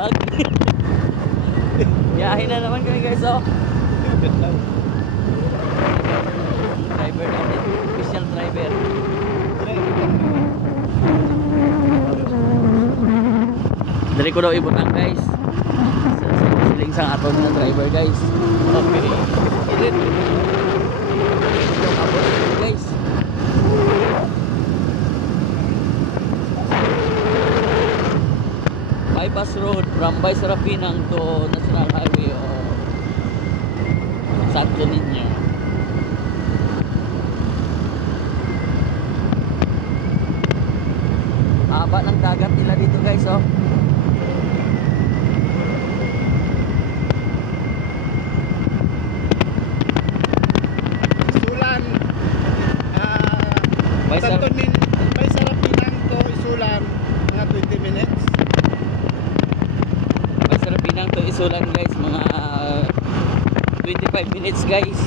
vlog. Biyahe na naman kami guys, oh. Driver natin, official driver. Dari ko daw ibutang guys. Siling sang aton na driver guys. Okay. Guys. Bypass road from Baysarapinang to National Highway o Santo Niño. Haba ng dagat nila dito guys, oh. Isulan, Baysarapinang to Isulan, mga 20 minutes. Baysarapinang to Isulan guys, mga 25 minutes guys.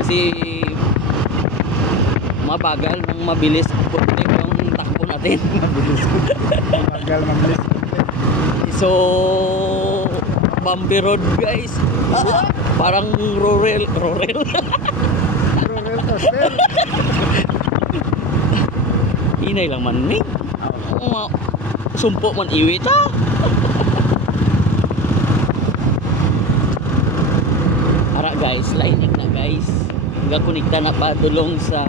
Kasi mabagal ng mabilis konti yung takbo natin. Mabilis. So bumpy road guys. Parang rural. Rural coaster. Inay lang man ni. Sumpo man iwit ha. Ara guys, line na guys. Hanggang kunikta na pa dulong sa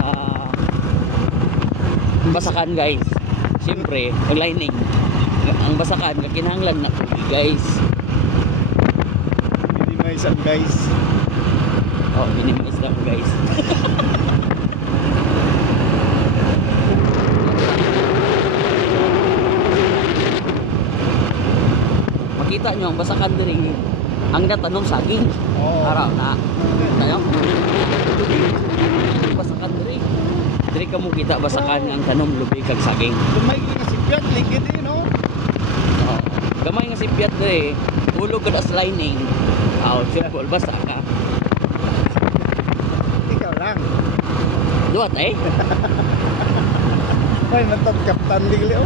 Basakan guys. Siyempre, lining. Ang Basakan kakinahanglan na po guys. Minimize ang guys. Oh, minimize lang guys. Makita nyo ang Basakan din. Ang natanong saging. Oh. Araw na. Tayo. Basakan din. Diri ka mo kita Basakan ang tanom lubi kag saging. Lumay nga si Piat, ligid eh, no? Oh. Gamay nga si Piat diri. Ulog ka sa lining. Aw, simple basa ka. Ikaw lang. Duat eh. Ay, natag Kaptan Ligli, oh.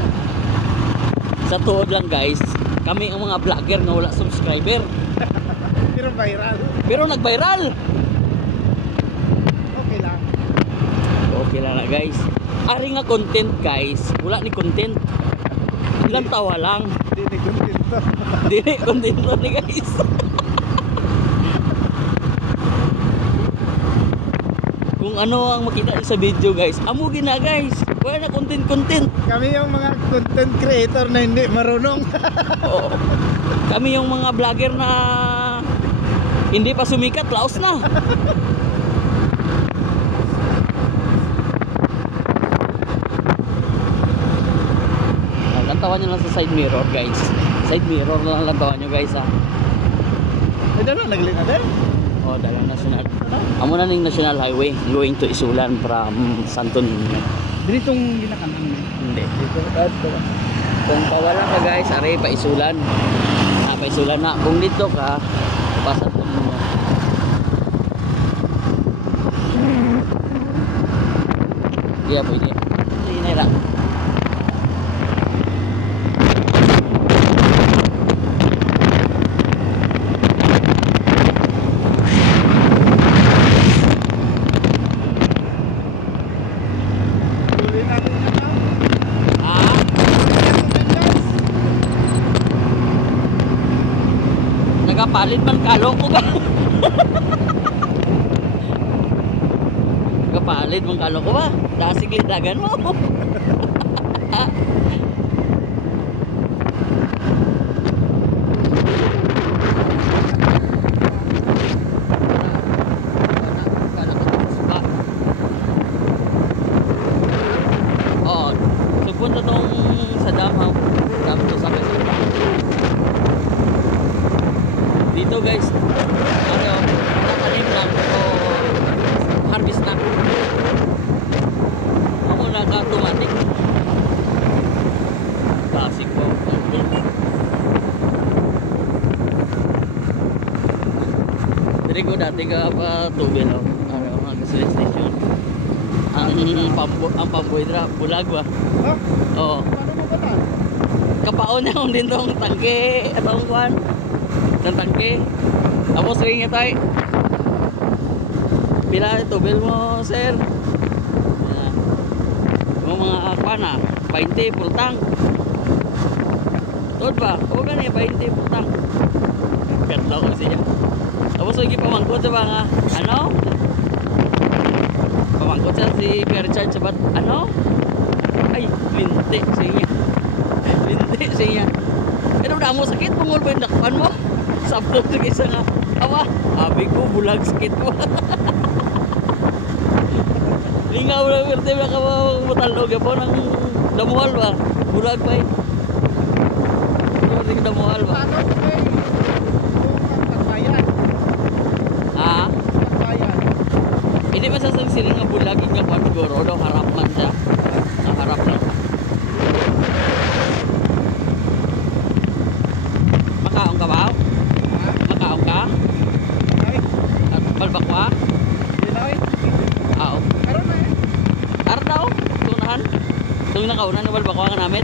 Sa tuod lang guys, kami ang mga vlogger na wala subscriber. Pero viral. Pero nag-viral. Okay lang. Okay lang na guys. Ari nga content guys, wala ni content. Ilang tawa lang. Hindi ni kontento. Dili kontento ni guys. Kung ano ang makita sa video guys, amo gina guys. Wala na content. Kami yung mga content creator na hindi marunong. Oo. Kami yung mga vlogger na hindi pa sumikat, laos na. Lantawan nyo lang sa side mirror guys. Side mirror lang lantawan nyo guys ha. Ay, dala, nagli na din. Oh, dalang national. Amo na ning National Highway going to Isulan from Santo Niño. Ditong ginakanan mo. Hindi. Kung pawala ka guys, are pa Isulan. Pa Isulan na. Kung dito ka, pa Santo Niño. Iya pwede. Hindi na lang. Nagapalit man kalo ko ba? Nagapalit man kalo ko ba? Dasig lidagan mo. Oh, supunta tong sa Davao. Tapos sa dito guys, ano, natanim lang o harvest na. Ako naka-automatic. Classic po. Diri ko dati ka pa tubig no. Ano, mga gasoline station. Ang pamboy dra, bulag ba? Oh, Oo. ano mo ba na? kapaon niya kung din tong tangke atong kuan ng tangke tapos ring ito ay pila ito bill mo sir yung mga kuan na 20 pultang tuod ba o gani 20 pultang ganda ko siya tapos lagi pamangkot sa mga ano pamangkot sa si Pierre Richard sabat ano ay linti siya linti siya pero na mo sakit pungol ba yung dakpan mo sabdo sa isa nga awa abi ko bulag sakit mo lingaw lang verte na ka matalog po ng damuhal ba bulag pa eh yung damuhal ba ha hindi masasagsiling nga bulag yung nga kwan siguro daw harap man siya harap lang makaong ka ba? Makaong ka? At balbakwa? Oo. Araw daw? Tunahan? Itong nakaunan na balbakwa ka namin?